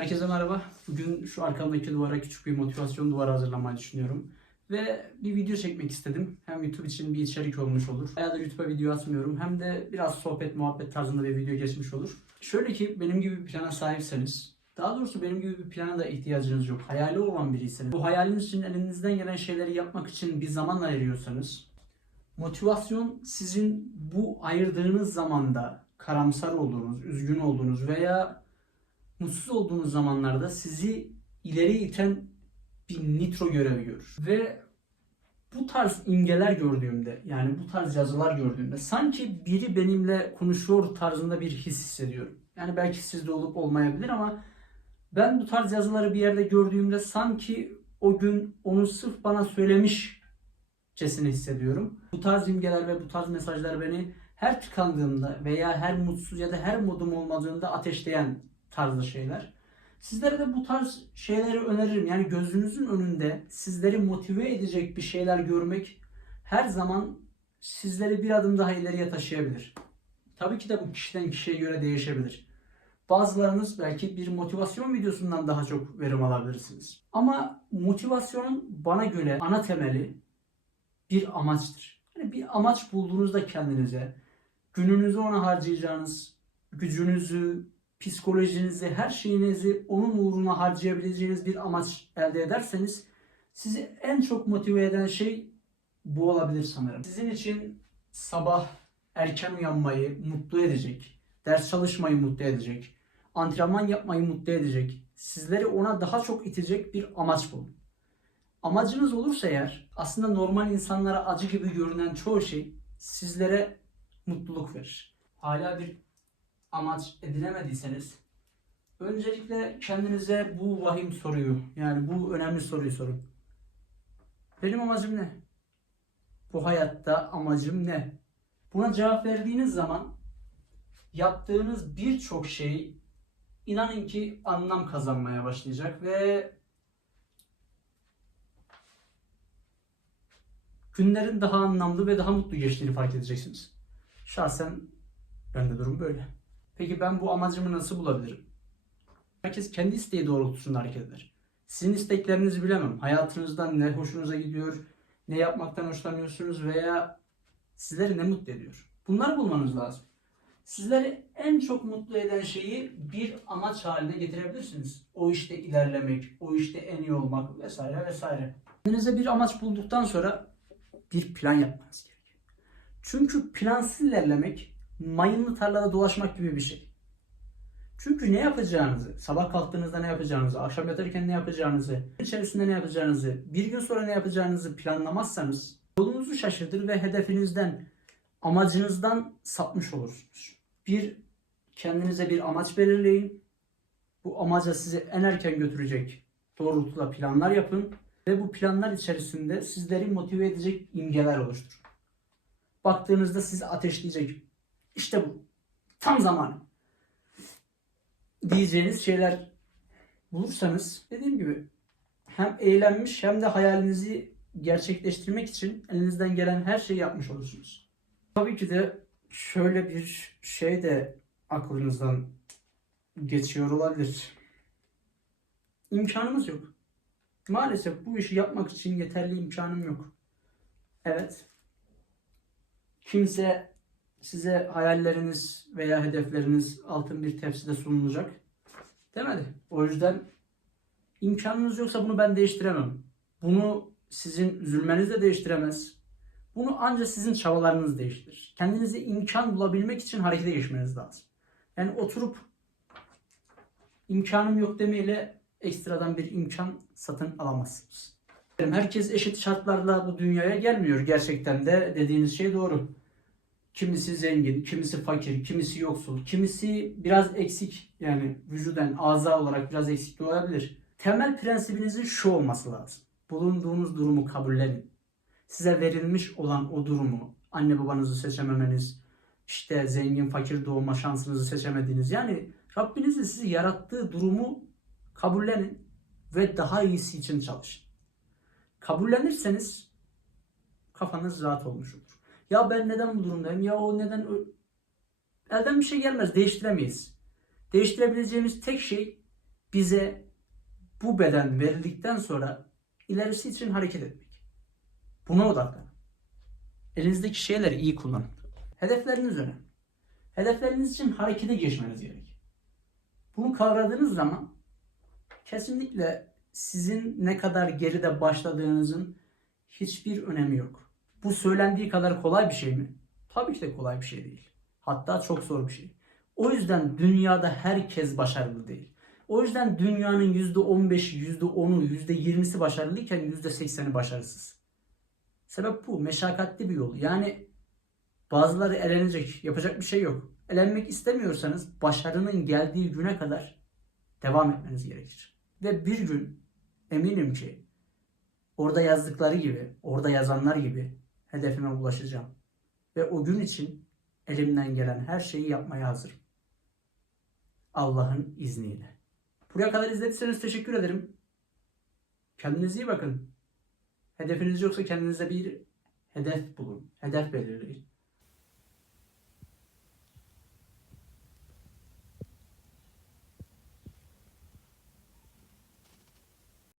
Herkese merhaba. Bugün şu arkamdaki duvara küçük bir motivasyon duvarı hazırlamayı düşünüyorum. Ve bir video çekmek istedim. Hem YouTube için bir içerik olmuş olur. Bayağıdır YouTube'a video atmıyorum. Hem de biraz sohbet muhabbet tarzında bir video geçmiş olur. Şöyle ki benim gibi bir plana sahipseniz, daha doğrusu benim gibi bir plana da ihtiyacınız yok. Hayali olan biriyseniz, bu hayaliniz için elinizden gelen şeyleri yapmak için bir zaman ayırıyorsanız, motivasyon sizin bu ayırdığınız zamanda karamsar olduğunuz, üzgün olduğunuz veya mutsuz olduğunuz zamanlarda sizi ileri iten bir nitro görevi görür. Ve bu tarz imgeler gördüğümde yani bu tarz yazılar gördüğümde sanki biri benimle konuşuyor tarzında bir his hissediyorum. Yani belki sizde olup olmayabilir ama ben bu tarz yazıları bir yerde gördüğümde sanki o gün onu sırf bana söylemişçesine hissediyorum. Bu tarz imgeler ve bu tarz mesajlar beni her tıkandığımda veya her mutsuz ya da her modum olmadığında ateşleyen tarzda şeyler. Sizlere de bu tarz şeyleri öneririm. Yani gözünüzün önünde sizleri motive edecek bir şeyler görmek her zaman sizleri bir adım daha ileriye taşıyabilir. Tabii ki de bu kişiden kişiye göre değişebilir. Bazılarınız belki bir motivasyon videosundan daha çok verim alabilirsiniz. Ama motivasyonun bana göre ana temeli bir amaçtır. Yani bir amaç bulduğunuzda kendinize, gününüzü ona harcayacağınız, gücünüzü, psikolojinizi, her şeyinizi onun uğruna harcayabileceğiniz bir amaç elde ederseniz sizi en çok motive eden şey bu olabilir sanırım. Sizin için sabah erken uyanmayı mutlu edecek, ders çalışmayı mutlu edecek, antrenman yapmayı mutlu edecek, sizleri ona daha çok itecek bir amaç bulun. Amacınız olursa eğer aslında normal insanlara acı gibi görünen çoğu şey sizlere mutluluk verir. Hala bir amaç edinemediyseniz öncelikle kendinize bu vahim soruyu yani bu önemli soruyu sorun. Benim amacım ne? Bu hayatta amacım ne? Buna cevap verdiğiniz zaman yaptığınız birçok şey inanın ki anlam kazanmaya başlayacak ve günlerin daha anlamlı ve daha mutlu geçtiğini fark edeceksiniz. Şahsen ben de durum böyle. Peki ben bu amacımı nasıl bulabilirim? Herkes kendi isteği doğrultusunda hareket eder. Sizin isteklerinizi bilemem. Hayatınızdan ne hoşunuza gidiyor, ne yapmaktan hoşlanıyorsunuz veya sizleri ne mutlu ediyor. Bunları bulmanız lazım. Sizleri en çok mutlu eden şeyi bir amaç haline getirebilirsiniz. O işte ilerlemek, o işte en iyi olmak vesaire vesaire. Kendinize bir amaç bulduktan sonra bir plan yapmanız gerekiyor. Çünkü plansız ilerlemek mayınlı tarlada dolaşmak gibi bir şey. Çünkü ne yapacağınızı, sabah kalktığınızda ne yapacağınızı, akşam yatarken ne yapacağınızı, içerisinde ne yapacağınızı, bir gün sonra ne yapacağınızı planlamazsanız yolunuzu şaşırtır ve hedefinizden, amacınızdan sapmış olursunuz. Bir, kendinize bir amaç belirleyin. Bu amaca sizi en erken götürecek doğrultuda planlar yapın ve bu planlar içerisinde sizleri motive edecek imgeler oluşturun. Baktığınızda sizi ateşleyecek. İşte bu. Tam zamanı. Diyeceğiniz şeyler bulursanız dediğim gibi hem eğlenmiş hem de hayalinizi gerçekleştirmek için elinizden gelen her şeyi yapmış olursunuz. Tabii ki de şöyle bir şey de aklınızdan geçiyor olabilir. İmkanımız yok. Maalesef bu işi yapmak için yeterli imkanım yok. Evet. Kimse size hayalleriniz veya hedefleriniz altın bir tepside sunulacak demedi. O yüzden imkanınız yoksa bunu ben değiştiremem. Bunu sizin üzülmeniz de değiştiremez. Bunu ancak sizin çabalarınız değiştirir. Kendinize imkan bulabilmek için harekete geçmeniz lazım. Yani oturup imkanım yok demeyle ekstradan bir imkan satın alamazsınız. Herkes eşit şartlarla bu dünyaya gelmiyor. Gerçekten de dediğiniz şey doğru. Kimisi zengin, kimisi fakir, kimisi yoksul, kimisi biraz eksik yani vücuden, ağza olarak biraz eksik olabilir. Temel prensibinizin şu olması lazım. Bulunduğunuz durumu kabullenin. Size verilmiş olan o durumu, anne babanızı seçememeniz, işte zengin fakir doğma şansınızı seçemediğiniz yani Rabbinizin sizi yarattığı durumu kabullenin ve daha iyisi için çalışın. Kabullenirseniz kafanız rahat olmuş olur. Ya ben neden bu durumdayım? Ya o neden elden bir şey gelmez. Değiştiremeyiz. Değiştirebileceğimiz tek şey bize bu beden verildikten sonra ilerisi için hareket etmek. Buna odaklanın. Elinizdeki şeyleri iyi kullanın. Hedefleriniz önemli. Hedefleriniz için harekete geçmeniz gerek. Bunu kavradığınız zaman kesinlikle sizin ne kadar geride başladığınızın hiçbir önemi yok. Bu söylendiği kadar kolay bir şey mi? Tabii ki de kolay bir şey değil. Hatta çok zor bir şey. O yüzden dünyada herkes başarılı değil. O yüzden dünyanın %15'i, %10'u, %20'si başarılıyken %80'i başarısız. Sebep bu. Meşakkatli bir yol. Yani bazıları elenecek. Yapacak bir şey yok. Elenmek istemiyorsanız başarının geldiği güne kadar devam etmeniz gerekir. Ve bir gün eminim ki orada yazdıkları gibi, orada yazanlar gibi hedefime ulaşacağım. Ve o gün için elimden gelen her şeyi yapmaya hazırım. Allah'ın izniyle. Buraya kadar izlediyseniz teşekkür ederim. Kendinize iyi bakın. Hedefiniz yoksa kendinize bir hedef bulun. Hedef belirleyin.